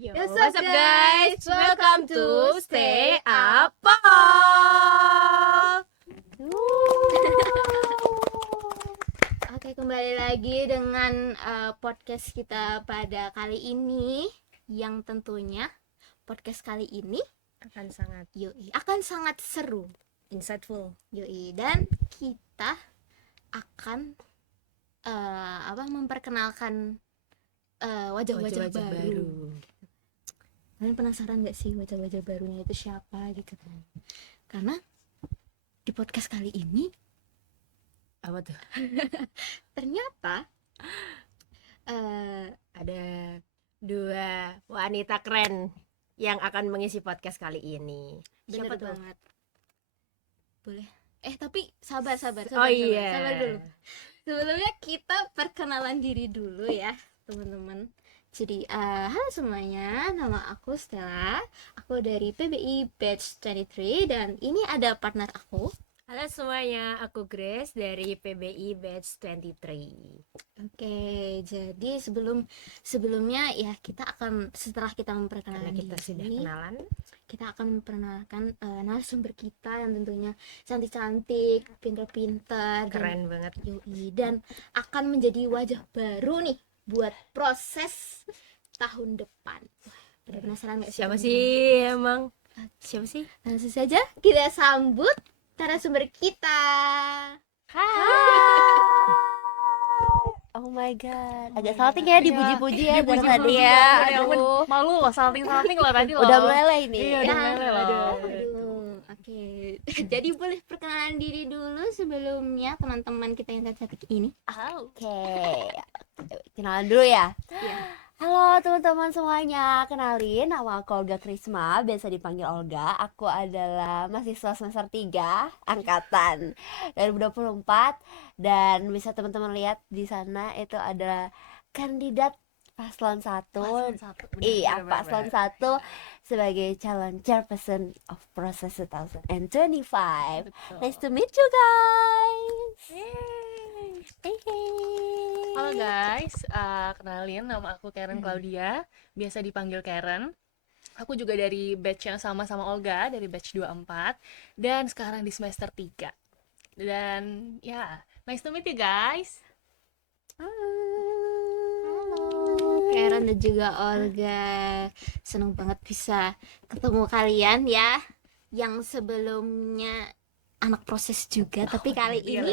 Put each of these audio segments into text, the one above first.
Yo, What's up guys? Welcome to Stay Up Pop. Oke, kembali lagi dengan podcast kita pada kali ini, yang tentunya podcast kali ini akan sangat sangat seru, insightful. dan kita akan memperkenalkan wajah-wajah baru. Kalian penasaran gak sih wajah-wajah barunya itu siapa gitu kan? Karena di podcast kali ini Apa tuh? ternyata Ada dua wanita keren yang akan mengisi podcast kali ini. bener Siapa tuh? banget. Boleh. Tapi sabar Oh iya. sabar dulu. Sebelumnya kita perkenalan diri dulu ya, teman-teman. Jadi, halo semuanya, nama aku Stella. Aku dari PBI Batch 23 dan ini ada partner aku. Halo semuanya, aku Grace dari PBI Batch 23. Oke, jadi sebelumnya ya setelah kita memperkenalkan Karena kita sudah diri, kenalan, kita akan memperkenalkan narasumber kita yang tentunya cantik-cantik, pintar-pintar, keren banget. dan akan menjadi wajah baru nih buat proses tahun depan. Pada penasaran nggak Siapa teman-teman? sih emang? Siapa sih? Langsung saja kita sambut narasumber kita. Oh my god, agak salting ya, dipuji-puji ya dari tadi Dipuji-puji. ya. Aduh, malu loh, salting loh tadi loh. Udah meleleh ini. Iya, udah meleleh loh. Aduh. Oke. Jadi boleh perkenalan diri dulu sebelumnya teman-teman kita yang cantik ini. Oke, kenalan dulu ya. Iya. Halo teman-teman semuanya, kenalin nama aku Olga Krisma, biasa dipanggil Olga. Aku adalah mahasiswa semester 3 angkatan 2024 dan bisa teman-teman lihat di sana itu ada kandidat paslon 1. Iya, paslon 1 sebagai calon chairperson of Proses 2025. Nice to meet you guys. Halo guys, kenalin nama aku Karen Claudia, biasa dipanggil Karen. Aku juga dari batch yang sama Olga, dari batch 24 dan sekarang di semester 3. Dan ya, nice to meet you guys. Karen dan juga Olga, seneng banget bisa ketemu kalian ya, yang sebelumnya anak proses juga, tapi kali ini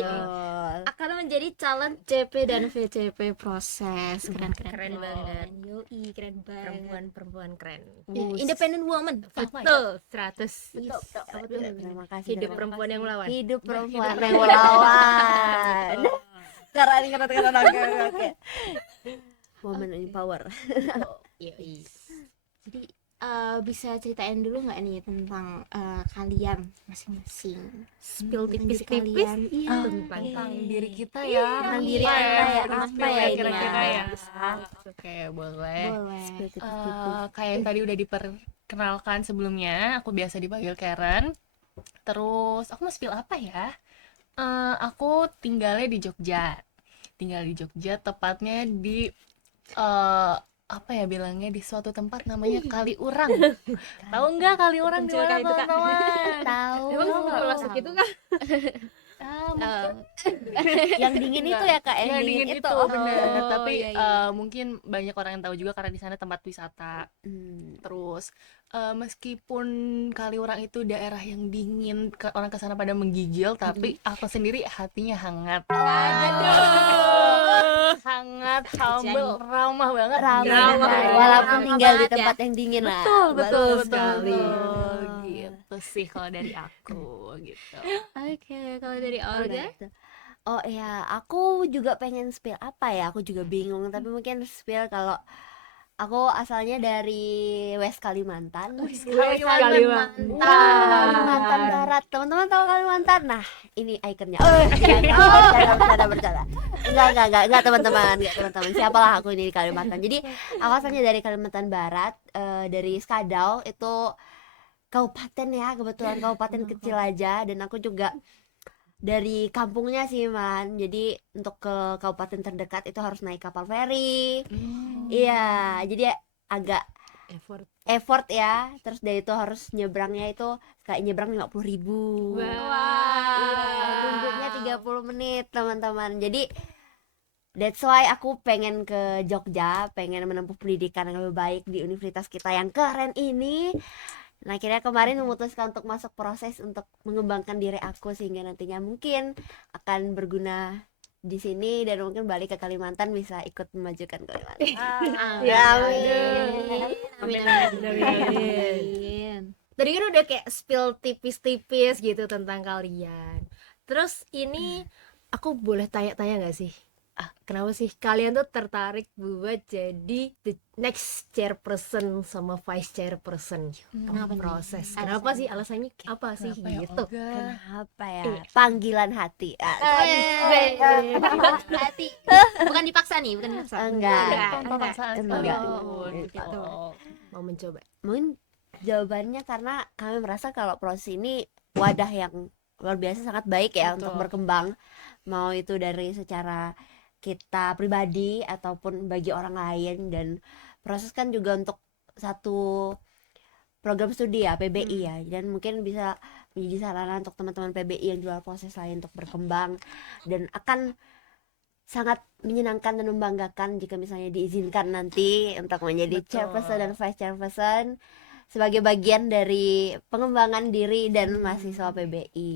akan menjadi calon CP dan VCP proses. Keren banget. Yoi, keren banget. Perempuan keren. Ya, independent woman. Betul, 100. Terima kasih. Hidup terima perempuan yang melawan. Hidup perempuan yang melawan. Keren. Oke. Woman in power. Yoi. Jadi bisa ceritain dulu nggak nih tentang kalian masing-masing? Spill Tentang diri tipis-tipis. kalian. Iya. Tentang diri kita ya. Tentang diri kita ya, apa ya ini kira-kira ya? ya? Oke, boleh. Boleh. Kayak yang tadi udah diperkenalkan sebelumnya, aku biasa dipanggil Karen. Terus aku mau spill apa ya? Aku tinggalnya di Jogja. Tepatnya di apa ya bilangnya, di suatu tempat namanya Kaliurang. Tahu nggak Kaliurang di Kecil mana, kayak itu, Kak. teman-teman? Tahu. Emang sebelum masuk itu kan? Mungkin Yang dingin itu ya Kak, ya dingin itu Oh, bener. oh, Tapi iya, iya. mungkin banyak orang yang tahu juga karena di sana tempat wisata. Terus meskipun Kaliurang itu daerah yang dingin, orang ke sana pada menggigil, tapi aku sendiri hatinya hangat. Sangat humble, ramah banget. ramah, Ramah, walaupun ramah tinggal di banget tempat yang dingin lah. Betul sekali. gitu sih kalau dari aku gitu. Oke, kalau dari Olga? Oh ya, aku juga pengen spill apa ya? Aku juga bingung, tapi mungkin spill kalau aku asalnya dari West Kalimantan. Kalimantan. Kalimantan Barat. Teman-teman tahu Kalimantan? Nah, ini ikonnya. Bercanda. Enggak teman-teman, Siapalah aku ini di Kalimantan. Jadi, aku asalnya dari Kalimantan Barat, dari Skadau, itu kabupaten ya, kebetulan kabupaten kecil aja, dan aku juga dari kampungnya sih man, jadi untuk ke kabupaten terdekat itu harus naik kapal feri. Iya, jadi agak effort ya. Terus dari itu harus nyebrangnya itu kayak nyebrang 50.000. Nunggunya 30 menit teman-teman. Jadi that's why aku pengen ke Jogja, pengen menempuh pendidikan yang lebih baik di universitas kita yang keren ini. Nah, akhirnya kemarin memutuskan untuk masuk proses untuk mengembangkan diri aku sehingga nantinya mungkin akan berguna di sini dan mungkin balik ke Kalimantan bisa ikut memajukan Kalimantan. Ya, Amin. Tadi kan udah kayak spill tipis-tipis gitu tentang kalian. Terus ini aku boleh tanya-tanya nggak sih? Kenapa sih kalian tuh tertarik buat jadi the next chairperson sama vice chairperson Kenapa nih? proses? Kenapa sih alasannya apa sih Kenapa ya, gitu? Olga? Kenapa ya? Panggilan hati. Hati. Bukan dipaksa nih, bukan dipaksa. Enggak. Tanpa paksaan Enggak. sekalipun. Gitu. Oh. Mau mencoba? Mungkin jawabannya karena kami merasa kalau proses ini wadah yang luar biasa sangat baik ya Betul. untuk berkembang, mau itu dari secara kita pribadi ataupun bagi orang lain. Dan proses kan juga untuk satu program studi ya, PBI ya, dan mungkin bisa menjadi sarana untuk teman-teman PBI yang di luar proses lain untuk berkembang, dan akan sangat menyenangkan dan membanggakan jika misalnya diizinkan nanti untuk menjadi Betul. chairperson dan vice chairperson sebagai bagian dari pengembangan diri dan mahasiswa PBI.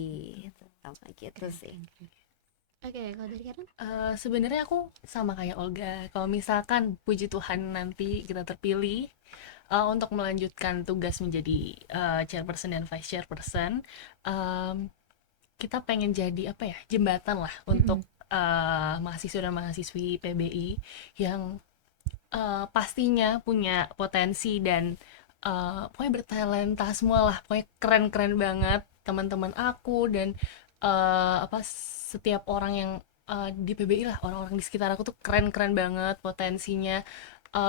Sama gitu sih. Oke, kalau dari Karen? Sebenarnya aku sama kayak Olga. Kalau misalkan puji Tuhan nanti kita terpilih untuk melanjutkan tugas menjadi chairperson dan vice chairperson, kita pengen jadi apa ya, jembatan lah untuk mahasiswa dan mahasiswi PBI yang pastinya punya potensi dan pokoknya bertalenta semua lah, pokoknya keren-keren banget teman-teman aku dan setiap orang yang di PBI lah, orang-orang di sekitar aku tuh keren-keren banget, potensinya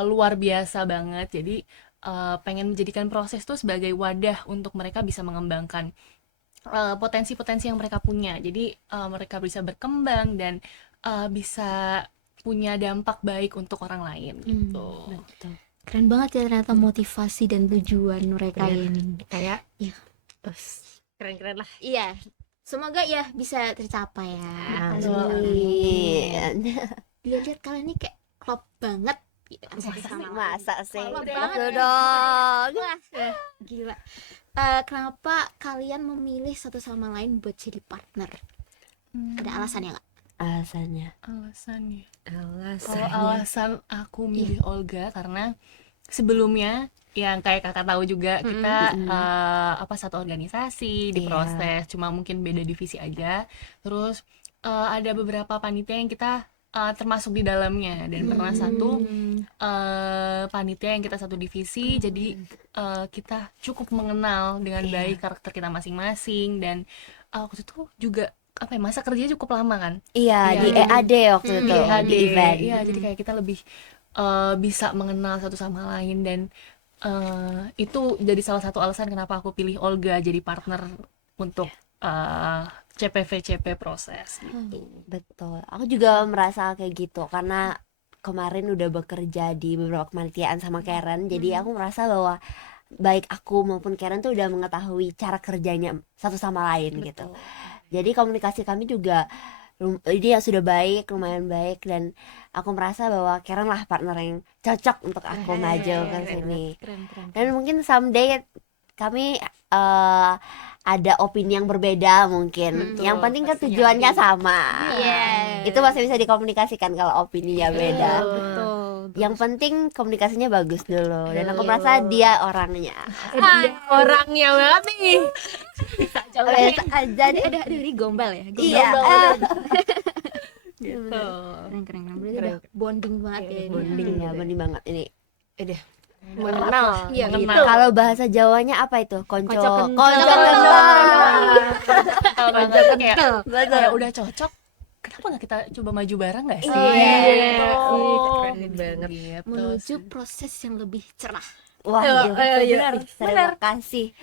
luar biasa banget. Jadi pengen menjadikan proses tuh sebagai wadah untuk mereka bisa mengembangkan potensi-potensi yang mereka punya. Jadi mereka bisa berkembang dan bisa punya dampak baik untuk orang lain gitu. Betul. Keren banget ya ternyata motivasi dan tujuan mereka Bener. ini. Kayak Iya. terus keren-keren lah. Iya. Semoga ya bisa tercapai ya. Amin. Lihat-lihat kalian ini kayak klop banget. Gitu. Masa sih? Klop Betul banget. dong. Wah, gila. Kenapa kalian memilih satu sama lain buat jadi partner? Ada alasannya nggak? Alasannya. Alasannya. Alasannya. Kalau alasan aku milih Olga karena sebelumnya yang kayak kakak tahu juga kita satu organisasi di Iya. proses, cuma mungkin beda divisi aja. Terus ada beberapa panitia yang kita termasuk di dalamnya dan pernah satu panitia yang kita satu divisi, jadi kita cukup mengenal dengan baik karakter kita masing-masing dan waktu itu juga apa ya, masa kerjanya cukup lama kan. Iya, di Iya. EAD waktu itu, EAD, di event. iya, jadi kayak kita lebih bisa mengenal satu sama lain dan itu jadi salah satu alasan kenapa aku pilih Olga jadi partner untuk CPV-CP proses gitu. Betul. Aku juga merasa kayak gitu karena kemarin udah bekerja di beberapa kepanitiaan sama Karen. Jadi aku merasa bahwa baik aku maupun Karen tuh udah mengetahui cara kerjanya satu sama lain gitu. Jadi komunikasi kami juga ini ya sudah baik, lumayan baik, dan aku merasa bahwa Karen lah partner yang cocok untuk aku maju ke sini. Keren. Dan mungkin someday kami ada opini yang berbeda mungkin. Betul, Yang penting kan pastinya. tujuannya sama. Iya. Itu masih bisa dikomunikasikan kalau opininya beda. Betul. Yang penting komunikasinya bagus dulu. Dan aku merasa dia orangnya. Orangnya banget nih. Biasa aja deh. Ada dari gombal ya. Iya. Gitu. Keren. Berarti udah bonding banget ya. ini. Bonding ya, bonding banget ini. Mengenal. Iya, gitu. mengenal. Kalau bahasa Jawanya apa itu? Konco kental. kental. Kalau banget kayak Betul. kayak udah cocok, kenapa nggak kita coba maju bareng nggak sih? Iya. Keren banget. Gitu. Menuju proses yang lebih cerah. Wah, iya. terima kasih.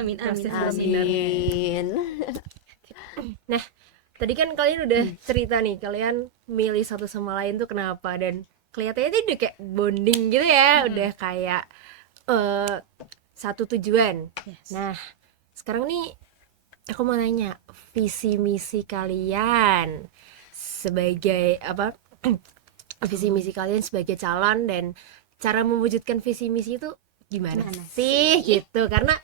Amin. Proses Amin. Tadi kan kalian udah cerita nih, kalian milih satu sama lain tuh kenapa, dan kelihatannya tuh udah kayak bonding gitu ya, udah kayak eh, satu tujuan. Yes. Nah, sekarang nih aku mau nanya visi misi kalian sebagai apa? Visi misi kalian sebagai calon dan cara mewujudkan visi misi itu gimana Gimana sih sih? gitu? Karena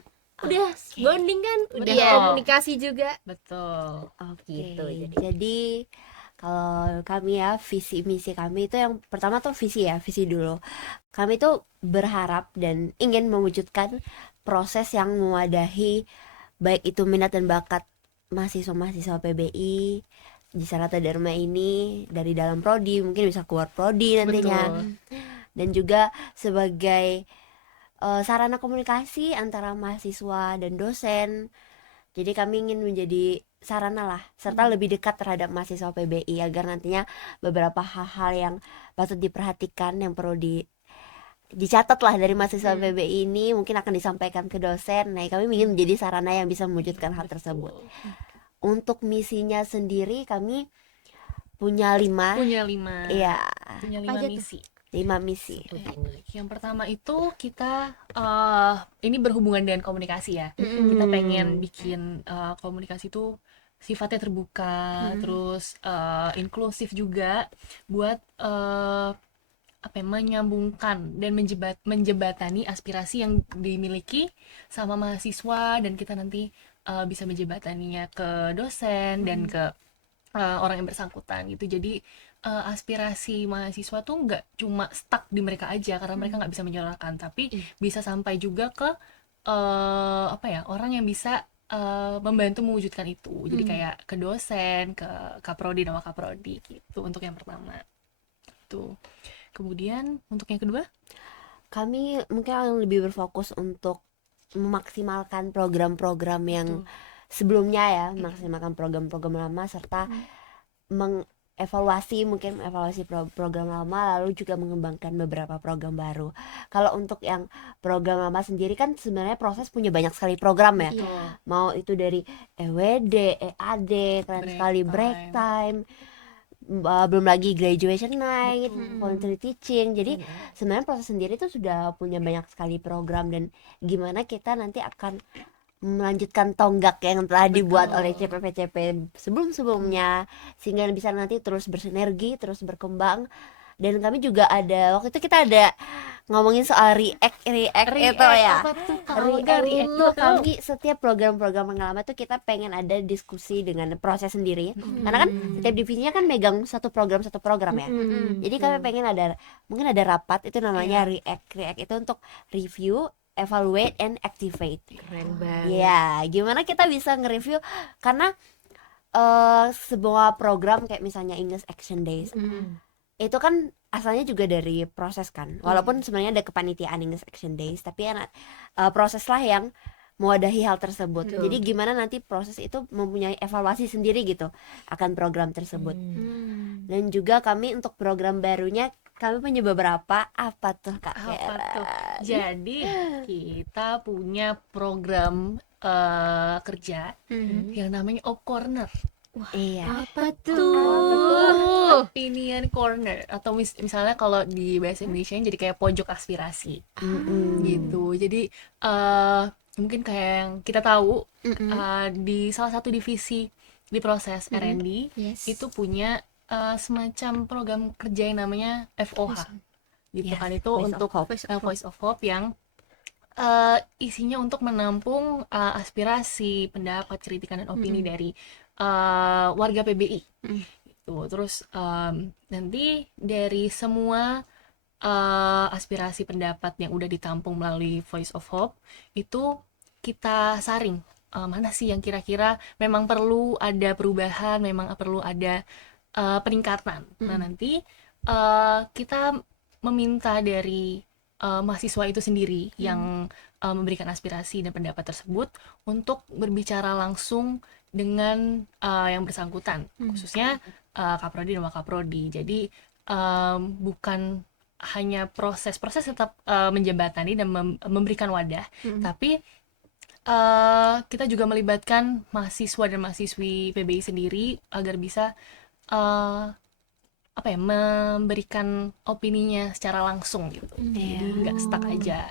udah bonding kan, udah Iya. komunikasi juga. Betul. Oh gitu. Oke. Jadi kalau kami ya visi misi kami itu yang pertama tuh visi dulu. Kami tuh berharap dan ingin mewujudkan proses yang mewadahi baik itu minat dan bakat mahasiswa-mahasiswa PBI di Sanata Dharma ini dari dalam prodi mungkin bisa keluar prodi nantinya. Betul. Dan juga sebagai sarana komunikasi antara mahasiswa dan dosen. Jadi kami ingin menjadi sarana lah serta lebih dekat terhadap mahasiswa PBI agar nantinya beberapa hal-hal yang patut diperhatikan yang perlu dicatat lah dari mahasiswa PBI ini mungkin akan disampaikan ke dosen. Nah, kami ingin menjadi sarana yang bisa mewujudkan hal tersebut. Untuk misinya sendiri kami punya 5. Punya 5. Iya, Punya Apa 5 aja tuh? misi. 5 misi. Yang pertama itu kita ini berhubungan dengan komunikasi ya. Kita pengen bikin komunikasi itu sifatnya terbuka, terus inklusif juga buat menyambungkan dan menjebatani aspirasi yang dimiliki sama mahasiswa dan kita nanti bisa menjebataninya ke dosen dan ke orang yang bersangkutan gitu. Jadi aspirasi mahasiswa tuh nggak cuma stuck di mereka aja karena mereka nggak bisa menyuarakan, tapi bisa sampai juga ke orang yang bisa membantu mewujudkan itu. Jadi kayak ke dosen, ke kaprodi, nama kaprodi gitu untuk yang pertama. Tuh. Kemudian untuk yang kedua, Kami mungkin akan lebih berfokus untuk memaksimalkan program-program yang sebelumnya ya, memaksimalkan program-program lama serta mengevaluasi program lama lalu juga mengembangkan beberapa program baru. Kalau untuk yang program lama sendiri kan sebenarnya proses punya banyak sekali program ya. Mau itu dari EWD, EAD, keren sekali break time, belum lagi graduation night, voluntary teaching. Jadi sebenarnya proses sendiri itu sudah punya banyak sekali program dan gimana kita nanti akan melanjutkan tonggak yang telah dibuat oleh CPP-CP sebelum-sebelumnya sehingga bisa nanti terus bersinergi, terus berkembang. Dan kami juga ada waktu itu kita ada ngomongin soal react itu ya. apa tuh? React itu kami setiap program-program yang lama tuh kita pengen ada diskusi dengan proses sendiri. Karena kan setiap divisinya kan megang satu program ya. Jadi kami pengen mungkin ada rapat itu namanya react itu untuk review, evaluate, and activate. Keren banget. Ya, gimana kita bisa nge-review karena sebuah program kayak misalnya English Action Days itu kan asalnya juga dari proses kan, walaupun sebenarnya ada kepanitiaan English Action Days, tapi proses lah yang mewadahi hal tersebut. Jadi gimana nanti proses itu mempunyai evaluasi sendiri gitu akan program tersebut. Dan juga kami untuk program barunya kami punya beberapa. Apa tuh Kak Kera? Jadi kita punya program kerja yang namanya Op Corner. Iya. Apa tuh? Opinion Corner atau misalnya kalau di bahasa Indonesia jadi kayak pojok aspirasi gitu. Jadi mungkin kayak yang kita tahu di salah satu divisi di proses R&D itu punya semacam program kerja yang namanya FOH gitu kan, itu Voice untuk of Hope. Voice of Hope yang isinya untuk menampung aspirasi, pendapat, kritikan dan opini dari warga PBI gitu. Terus nanti dari semua aspirasi pendapat yang udah ditampung melalui Voice of Hope itu kita saring mana sih yang kira-kira memang perlu ada perubahan, memang perlu ada peningkatan. Nah nanti kita meminta dari mahasiswa itu sendiri yang memberikan aspirasi dan pendapat tersebut untuk berbicara langsung dengan yang bersangkutan, khususnya kaprodi dan wakaprodi. Jadi bukan hanya proses tetap menjembatani dan memberikan wadah, tapi kita juga melibatkan mahasiswa dan mahasiswi PBI sendiri agar bisa memberikan opininya secara langsung gitu. Jadi nggak stuck aja.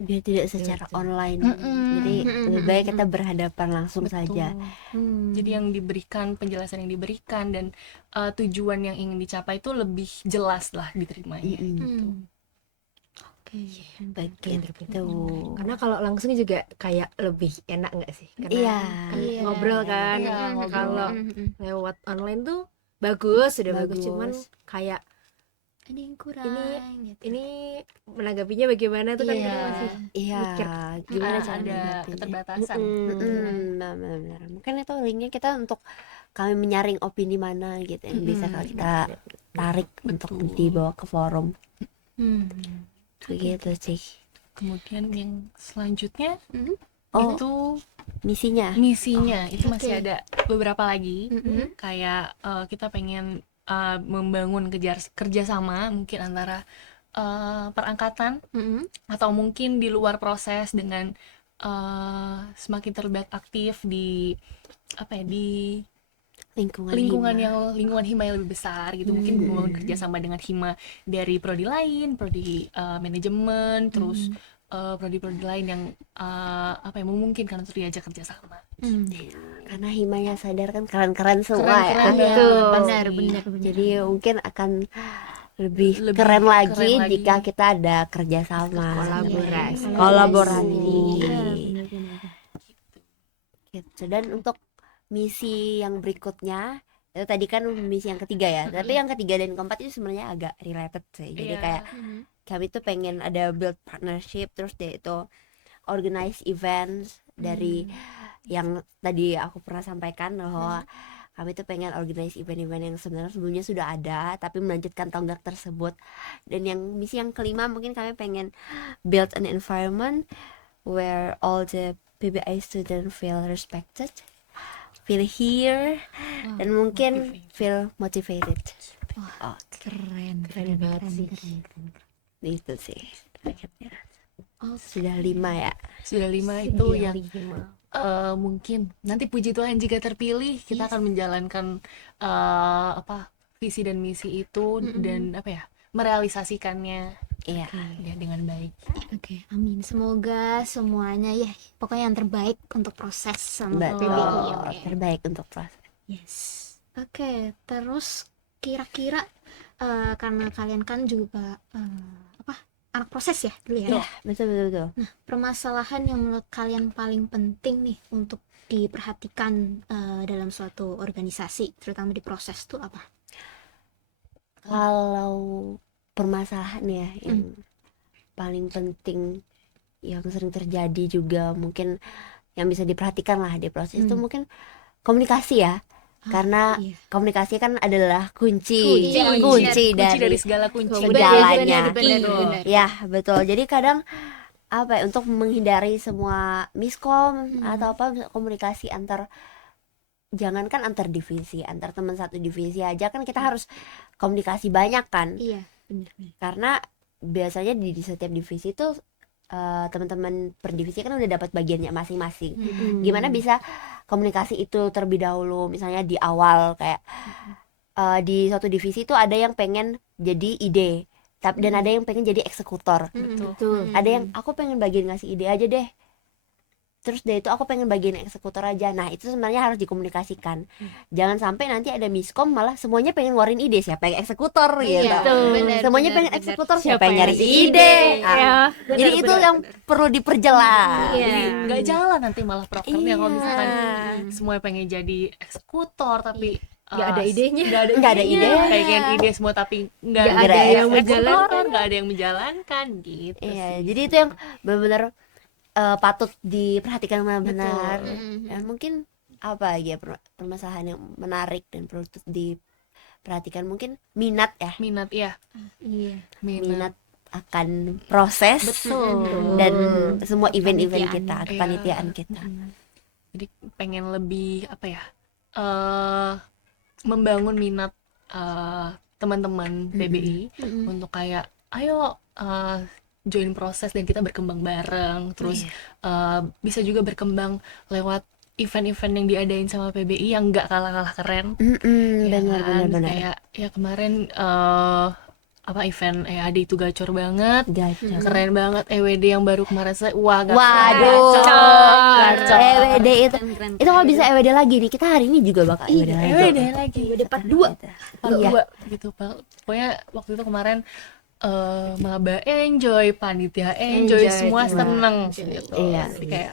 biar tidak secara Betul. online. Mm-mm. Jadi Mm-mm, lebih baik kita mm-mm. berhadapan langsung saja. Hmm. Jadi yang diberikan, penjelasan yang diberikan dan tujuan yang ingin dicapai itu lebih jelas lah diterimanya. Mm-mm. Hmm. Oke. Begitu. Karena kalau langsung juga kayak lebih enak nggak sih? Karena Iya. kan Iya. ngobrol kan. Iya, Mm-mm, ngobrol. Kalau mm-mm. lewat online tuh bagus, sudah bagus, Bagus. cuman kayak Ada yang kurang gitu. ini menanggapinya bagaimana tuh kan Iya. kita masih Iya, mikir. gimana Ah, cara ada nanggapinnya? keterbatasan. Benar. Mungkin itu linknya kita untuk kami menyaring opini mana gitu yang bisa kita tarik untuk Betul. dibawa ke forum. Hmm. Begitu sih. Kemudian yang selanjutnya Oh, itu misinya. misinya itu masih Oke. ada beberapa lagi. Mm-mm. Kayak kita pengen membangun kerjasama mungkin antara perangkatan Mm-mm. atau mungkin di luar proses dengan semakin terlibat aktif di apa ya, di Lingkungan lingkungan hima yang lebih besar gitu. Mungkin membangun kerjasama dengan hima dari prodi lain, prodi manajemen, terus prodi-prodi lain yang apa ya, memungkinkan untuk diajak kerjasama. Hmm. karena himanya sadar kan keren-keren semua Keren-keren ya. ya, Benar, pasti. benar. Jadi mungkin akan lebih Lebih keren lagi keren lagi. jika kita ada kerjasama, Kolaborasi. kolaborasi. Iya, benar-benar. Gitu. Dan untuk misi yang berikutnya itu tadi kan misi yang ketiga ya, tapi yang ketiga dan keempat itu sebenarnya agak related sih. Jadi Iya. kayak Mhm. kami tuh pengen ada build partnership, terus dia itu organize events dari yang tadi aku pernah sampaikan bahwa kami tuh pengen organize event-event yang sebenarnya sebelumnya sudah ada tapi melanjutkan tonggak tersebut. Dan yang misi yang kelima mungkin kami pengen build an environment where all the PBI student feel respected, feel here, dan mungkin feel motivated. Keren, Keren banget sih. Itu sih targetnya. Oh, Sudah 5 ya. Sudah 5 itu Iya, yang lima. mungkin nanti puji Tuhan jika terpilih kita akan menjalankan apa, visi dan misi itu dan apa ya, merealisasikannya Iya. ya dengan baik. Oke, amin. Semoga semuanya ya, pokoknya yang terbaik untuk proses sama Betul. PBI. Oke. Terbaik untuk proses. Yes. Oke, terus kira-kira karena kalian kan juga apa, anak proses ya dulu ya. Iya, betul. Permasalahan yang menurut kalian paling penting nih untuk diperhatikan dalam suatu organisasi, terutama di proses tuh apa? Kalau permasalahan ya yang paling penting yang sering terjadi juga mungkin yang bisa diperhatikan lah di proses itu mungkin komunikasi ya. Karena iya. komunikasi kan adalah kunci Kunci dari dari segala kunci. segalanya. Benar. Ya, betul. Jadi kadang apa ya, untuk menghindari semua miskom atau apa, komunikasi jangankan antar divisi, antar teman satu divisi aja kan kita harus komunikasi banyak kan. Iya, benar. Karena biasanya di setiap divisi itu teman-teman per divisi kan udah dapat bagiannya masing-masing. Gimana bisa komunikasi itu terlebih dahulu, misalnya di awal kayak di suatu divisi itu ada yang pengen jadi ide, dan ada yang pengen jadi eksekutor. Betul. Ada yang aku pengen bagian ngasih ide aja deh. Terus dari itu aku pengen bagian eksekutor aja. Nah, itu sebenarnya harus dikomunikasikan. Jangan sampai nanti ada miskom malah semuanya pengen ngeluarin ide, siapa yang eksekutor gitu. Benar, Semuanya benar, pengen benar. eksekutor, Siapa siapa yang yang nyari ngasih ide. ide? Ya, Jadi itu yang perlu diperjelas. Iya. Nggak jalan nanti malah programnya kalau misalkan Iya. semuanya pengen jadi eksekutor tapi Nggak ada idenya. Nggak ada ide. pengen ide semua tapi nggak Nggak ada yang eksekutor, nggak ada yang menjalankan gitu Iya, sih. jadi itu yang benar-benar patut diperhatikan benar-benar. Dan mungkin apa lagi ya permasalahan yang menarik dan perlu diperhatikan, mungkin minat ya, minat ya, Iya. minat akan proses dan semua event-event kita, kepanitiaan kita. Jadi pengen lebih apa ya, membangun minat teman-teman PBI untuk kayak ayo join proses dan kita berkembang bareng, terus bisa juga berkembang lewat event-event yang diadain sama PBI yang nggak kalah-kalah keren. Ya Benar. kayak ya kemarin apa event EAD itu gacor banget, Gacor. keren banget. EWD yang baru kemarin saya, wah gacor. Waduh, Gacor. EWD itu Keren. itu kalau bisa EWD lagi nih, kita hari ini juga bakal EWD lagi. EWD lagi. EWD part 2. Part Iya. 2 gitu, Pak. Pokoknya waktu itu kemarin maba enjoy, panitia enjoy, semua seneng gitu. Iya. Jadi kayak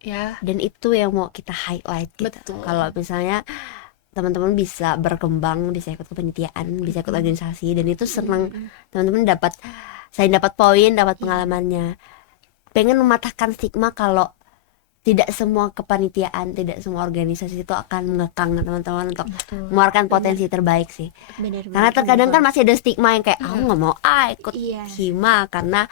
ya Dan itu yang mau kita highlight gitu. Betul. Kalau misalnya teman-teman bisa berkembang, bisa ikut kepanitiaan, bisa ikut organisasi, dan itu senang. Teman-teman dapat, saya dapat poin, dapat pengalamannya. Pengen mematahkan stigma kalau tidak semua kepanitiaan, tidak semua organisasi itu akan mengekang teman-teman untuk mengeluarkan potensi terbaik sih. Benar. Karena terkadang kan masih ada stigma yang kayak aku nggak mau ikut Iya. hima karena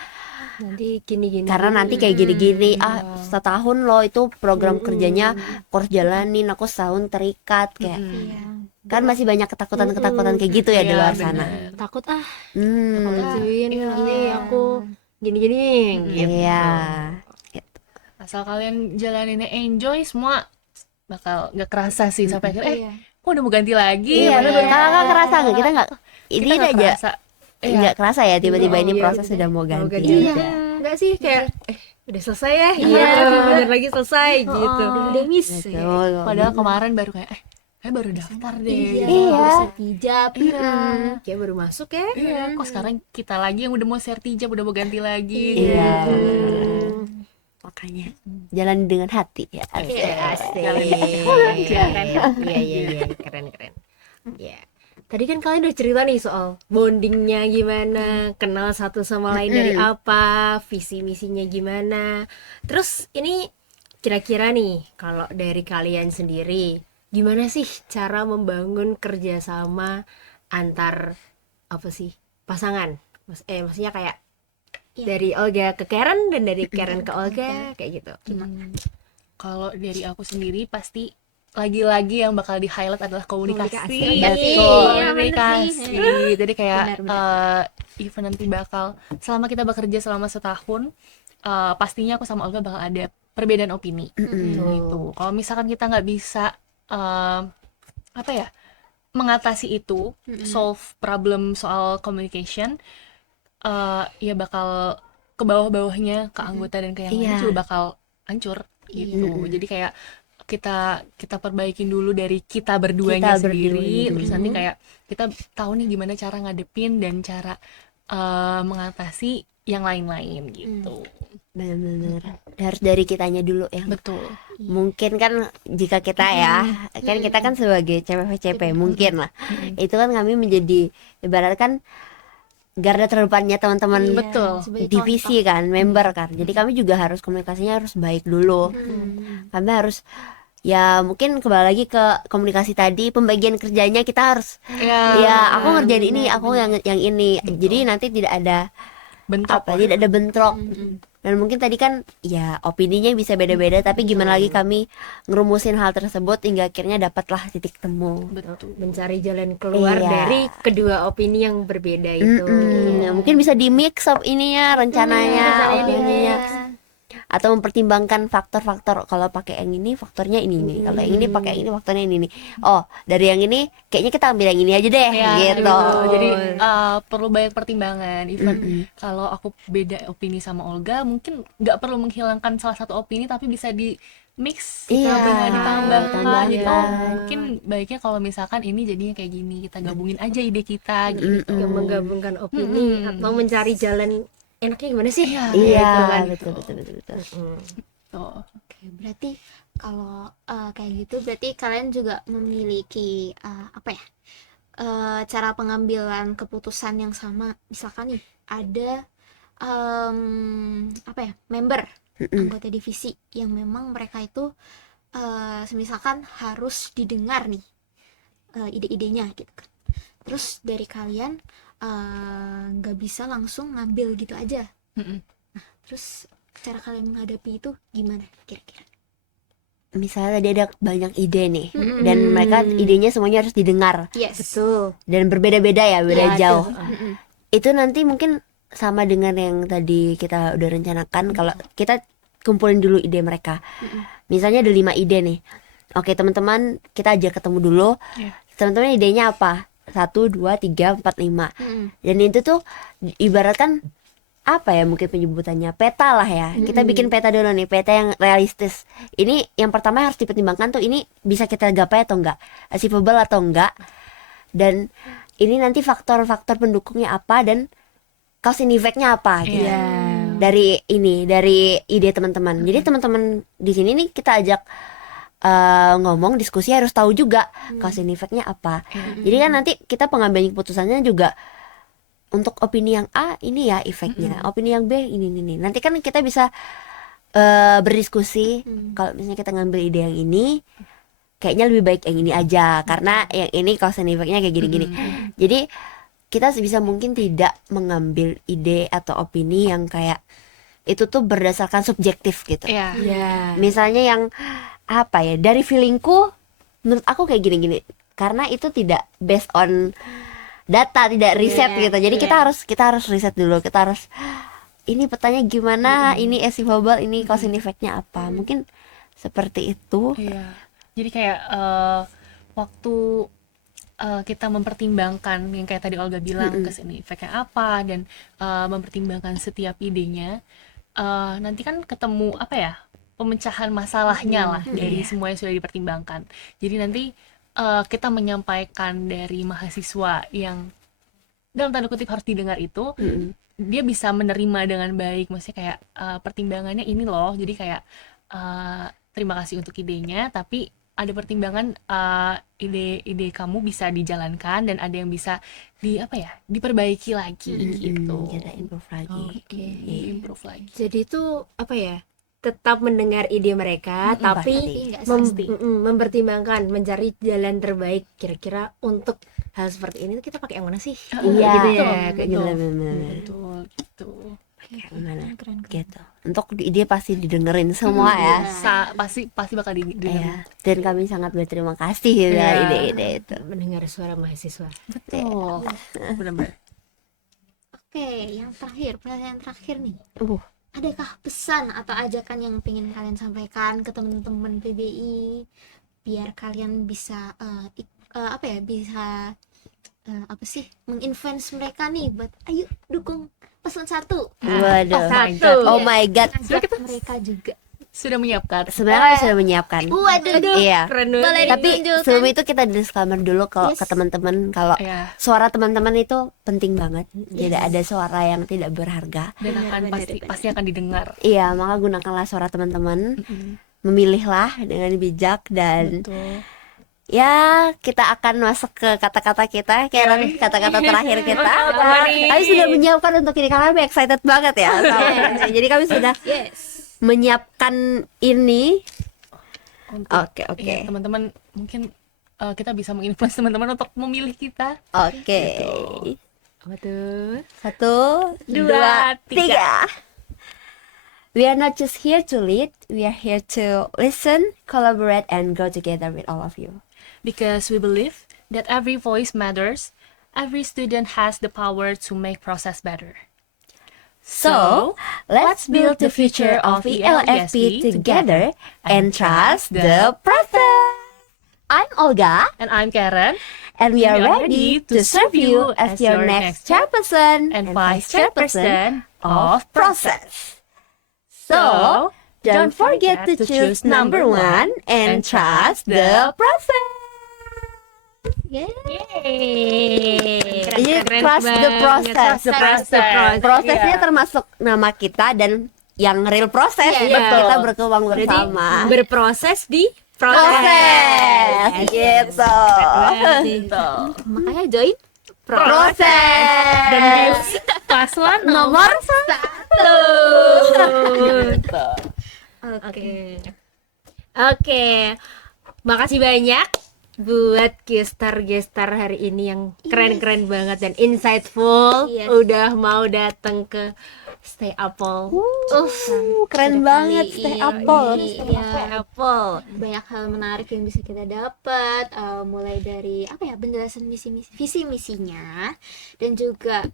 nanti gini-gini nanti kayak gini-gini setahun loh itu program kerjanya aku harus jalanin, aku setahun terikat kayak Iya. kan masih banyak ketakutan kayak gitu ya di Iya, luar bener. sana. takut Hmm, nanti aku gini-gini gitu. iya. asal kalian jalaninnya enjoy, semua bakal gak kerasa sih sampai akhirnya Iya. kok udah mau ganti lagi. Iya, Padahal kakak nggak kerasa nggak? Kita nggak ini kita nggak aja kerasa. Iya. nggak kerasa ya tiba-tiba ini Iya, proses bener. sudah mau Mau ganti. ganti. aja. Enggak sih kayak udah selesai ya, Iya. bentar lagi selesai gitu. Udah miss. Betul. Padahal kemarin baru kayak baru daftar deh. Iya. Iya. Sertijab. Iya. Kayak baru masuk ya. Iya, kok sekarang kita lagi yang udah mau sertijab, udah mau ganti lagi. Iya. Gitu. Makanya jalan dengan hati ya. Asik. Iya, keren. Ya. Tadi kan kalian udah cerita nih soal bondingnya gimana, kenal satu sama lain dari apa, visi misinya gimana. Terus ini kira-kira nih kalau dari kalian sendiri, gimana sih cara membangun kerjasama antar apa sih pasangan? Maksudnya kayak Iya. dari Olga ke Karen dan dari Karen ke Olga kayak gitu. Kalau dari aku sendiri pasti lagi-lagi yang bakal di-highlight adalah komunikasi. Betul. Komunikasi. Jadi kayak Benar. even nanti bakal selama kita bekerja selama setahun, pastinya aku sama Olga bakal ada perbedaan opini. Gitu. Kalau misalkan kita nggak bisa apa ya, mengatasi itu, solve problem soal communication, ya bakal ke bawah-bawahnya, ke anggota dan ke yang lain Iya. juga bakal hancur gitu. Jadi kayak kita perbaikin dulu dari kita berduanya Kita berdua sendiri, dulu. terus nanti kayak kita tahu nih gimana cara ngadepin dan cara mengatasi yang lain-lain gitu. Benar-benar harus dari kitanya dulu ya. Betul. Mungkin kan jika kita ya kan kita kan sebagai CP mungkin lah itu kan kami menjadi ibarat kan garda terdepannya teman-teman Betul. Sebagai divisi kan, member kan. Jadi kami juga harus komunikasinya harus baik dulu. Kami harus ya mungkin kembali lagi ke komunikasi tadi, pembagian kerjanya kita harus ya aku ngerjain ini, aku yang ini. Jadi nanti tidak ada Bentrok. tidak ada bentrok. Dan mungkin tadi kan ya opininya bisa beda-beda, tapi gimana lagi kami ngerumusin hal tersebut hingga akhirnya dapatlah titik temu. Betul. Mencari jalan keluar Iya. dari kedua opini yang berbeda itu. Ya, mungkin bisa di mix up ininya rencananya, rencananya opininya, atau mempertimbangkan faktor-faktor. Kalau pakai yang ini faktornya ini, kalau yang ini pakai yang ini faktornya ini. Oh, dari yang ini kayaknya kita ambil yang ini aja deh, Ya, gitu. betul. Jadi perlu banyak pertimbangan. Even kalau aku beda opini sama Olga, mungkin nggak perlu menghilangkan salah satu opini, tapi bisa di mix, Iya, ditambahkan gitu. ditambahkan. Mungkin baiknya kalau misalkan ini jadinya kayak gini, kita gabungin aja ide kita gitu. Yang menggabungkan opini atau mencari jalan enaknya gimana sih? Iya, Gitu kan. betul. Tuh. Oke, berarti kalau kayak gitu berarti kalian juga memiliki apa ya, cara pengambilan keputusan yang sama. Misalkan nih ada apa ya, member anggota divisi yang memang mereka itu misalkan harus didengar nih ide-idenya gitu kan. Terus dari kalian nggak bisa langsung ngambil gitu aja. Mm-mm. Nah, terus cara kalian menghadapi itu gimana kira-kira? Misalnya tadi ada banyak ide nih, dan mereka idenya semuanya harus didengar Yes. Betul. dan berbeda-beda ya, beda Iya, jauh. betul. Itu nanti mungkin sama dengan yang tadi kita udah rencanakan. Kalau kita kumpulin dulu ide mereka, misalnya ada 5 ide nih. Oke teman-teman, kita ajak ketemu dulu. Iya. Teman-teman idenya apa? 1, 2, 3, 4, 5. Mm-mm. Dan itu tuh ibaratkan apa ya, mungkin penyebutannya peta lah ya. Kita bikin peta dulu nih, peta yang realistis. Ini yang pertama yang harus dipertimbangkan tuh, ini bisa kita gapai atau enggak, achievable atau enggak. Dan ini nanti faktor-faktor pendukungnya apa dan cause and effect-nya apa gitu. Dari ide teman-teman. Jadi teman-teman di sini nih kita ajak ngomong, diskusi, harus tahu juga cause and effect-nya apa. Jadi kan nanti kita pengambilan keputusannya juga untuk opini yang A ini ya efeknya, opini yang B ini. Nanti kan kita bisa berdiskusi. Kalau misalnya kita ngambil ide yang ini, kayaknya lebih baik yang ini aja karena yang ini cause and effect-nya kayak gini-gini. Jadi kita sebisa mungkin tidak mengambil ide atau opini yang kayak itu tuh berdasarkan subjektif gitu. Iya. Misalnya yang apa ya, dari feelingku, menurut aku kayak gini-gini, karena itu tidak based on data, tidak riset gitu. Jadi kita harus riset dulu, kita harus ini petanya gimana, ini achievable, ini cause and effect-nya apa. Mungkin seperti itu. Jadi kayak waktu kita mempertimbangkan yang kayak tadi Olga bilang cause and effect-nya apa, dan mempertimbangkan setiap idenya, nanti kan ketemu apa ya, pemecahan masalahnya lah dari semua yang sudah dipertimbangkan. Jadi nanti kita menyampaikan dari mahasiswa yang dalam tanda kutip harus didengar itu, dia bisa menerima dengan baik. Maksudnya kayak pertimbangannya ini loh, jadi kayak terima kasih untuk idenya, tapi ada pertimbangan ide kamu bisa dijalankan dan ada yang bisa diperbaiki lagi gitu. Kita improve lagi. Improve lagi. Jadi itu apa ya, tetap mendengar ide mereka, tapi mempertimbangkan, mencari jalan terbaik kira-kira untuk hal seperti ini kita pakai yang mana sih? Iya, gitu ya, kayak gitu. Betul gitu. Gimana? Keren. Gitu. Untuk ide pasti didengerin semua ya. Pasti bakal didengar. Iya. Dan kami sangat berterima kasih ya ide-ide itu. Mendengar suara mahasiswa. Betul. Benar-benar. Oke, yang terakhir, pertanyaan terakhir nih. Uh. Adakah pesan atau ajakan yang pengen kalian sampaikan ke teman-teman PBI biar kalian bisa menginfluence mereka nih buat ayo dukung paslon 1. Waduh. Oh my god. Ajak mereka juga. Sudah menyiapkan. Sebenarnya kami sudah menyiapkan. Waduh. Iya. Keren Boleh banget. Tapi ditunjukkan. sebelum itu kita disclaimer dulu ke Yes. teman-teman kalau Ya, suara teman-teman itu penting banget. Tidak ada suara yang tidak berharga. dan akan pasti akan didengar. Iya, maka gunakanlah suara teman-teman. Memilihlah dengan bijak dan Betul. ya kita akan masuk ke kata-kata kita, Karen, kata-kata terakhir kita. Kami sudah menyiapkan untuk ini karena kami excited banget ya. Jadi kami sudah menyiapkan ini. Untuk Oke. teman-teman mungkin kita bisa menginfluence teman-teman untuk memilih kita. Oke. Apa tuh? 1, 2, 3. We are not just here to lead, we are here to listen, collaborate, and grow together with all of you. Because we believe that every voice matters, every student has the power to make process better. So, let's build the future of ELFP together and trust the process. I'm Olga, And I'm Karen, and we are ready to serve you as your next chairperson and vice chairperson of process. So, don't forget to choose number 1 and trust the process. Jadi trust the process. Trust the process. Prosesnya termasuk nama kita dan yang real proses. Kita berkembang bersama. Berproses di Proses gitu. Makanya join Proses. dan di paslon Nomor Oke. Makasih banyak buat gestar hari ini yang keren-keren banget dan insightful. Yes. Udah mau datang ke Stay Apple. keren Sudah banget kali Stay ini. Apple. Iya. Stay Apple. Banyak hal menarik yang bisa kita dapat, mulai dari penjelasan visi misinya, dan juga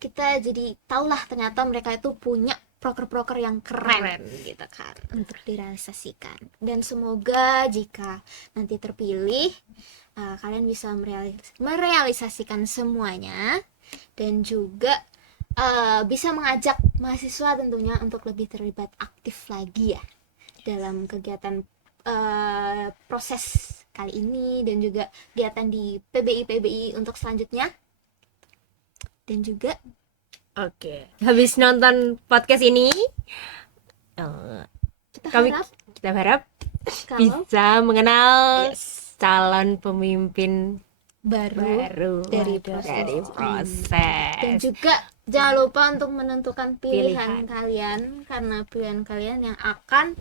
kita jadi tahulah ternyata mereka itu punya proker-proker yang keren gitu kan untuk direalisasikan. Dan semoga jika nanti terpilih kalian bisa merealisasikan semuanya, dan juga bisa mengajak mahasiswa tentunya untuk lebih terlibat aktif lagi ya dalam kegiatan proses kali ini, dan juga kegiatan di PBI untuk selanjutnya. Dan juga Oke, habis nonton podcast ini, kami kita harap kalau bisa mengenal yes, calon pemimpin baru dari dari proses ini. Dan proses. juga jangan lupa untuk menentukan pilihan Pilihan. kalian, karena pilihan kalian yang akan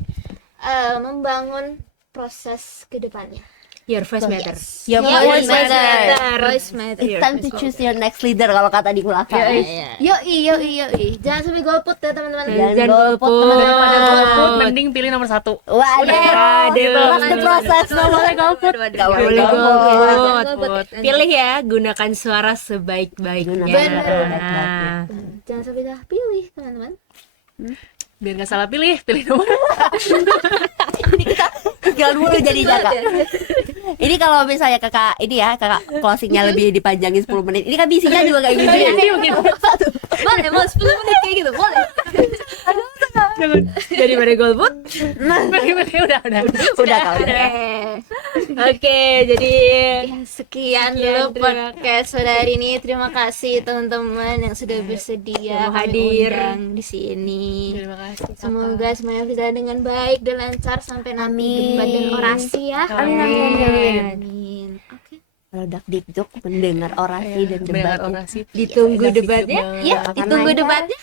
membangun proses kedepannya. Your voice matter. Your Voice voice matter. Voice matter. It's time to choose your next leader kalau kata di belakang. Yoi. Jangan sampai golput ya teman-teman. Jangan golput, Daripada golput, teman-teman. mending pilih nomor 1. Waduh, trust the process, nggak boleh golput. Nggak boleh Boleh golput. golput. Pilih ya, gunakan suara sebaik-baiknya. Gunakan suara sebaik-baiknya. Jangan sampai dah pilih teman-teman. Biar nggak salah pilih nomor. Jangan mulu jadinya kak. Ini kalau misalnya kakak closingnya lebih dipanjangin 10 menit. Ini kan visinya juga kayak gitu ya. Boleh, mau 10 menit kayak gitu, boleh. Daripada golput. Udah. Udah kak, udah. Oke, jadi Ya, sekian Sekian, dulu podcast pada hari ini. Terima kasih teman-teman yang sudah bersedia Yang kami hadir. undang di sini. Terima kasih. Semoga semuanya berjalan dengan baik dan lancar sampai nanti debat dan orasi ya. Amin. Oke. Meledak dikduk mendengar orasi dan Mendengar debat. orasi. ditunggu debatnya. Ya, Doakan ditunggu lancar. debatnya.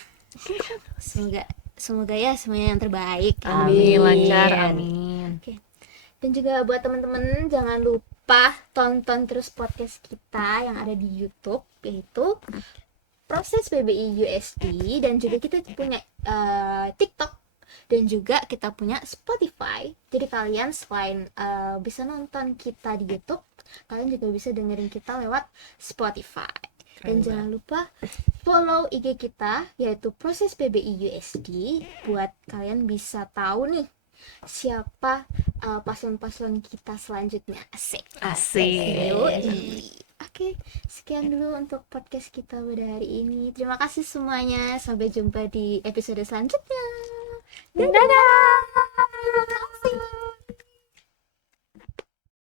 Semoga ya semuanya yang terbaik. Amin, lancar, amin. Dan juga buat teman-teman jangan lupa tonton terus podcast kita yang ada di YouTube, yaitu Proses PBI USD, dan juga kita punya TikTok, dan juga kita punya Spotify. Jadi kalian selain bisa nonton kita di YouTube, kalian juga bisa dengerin kita lewat Spotify. Dan jangan lupa follow IG kita, yaitu Proses PBI USD, buat kalian bisa tahu nih siapa paslon-paslon kita selanjutnya. Asik. Oke, sekian dulu untuk podcast kita pada hari ini. Terima kasih semuanya. Sampai jumpa di episode selanjutnya. Dadah.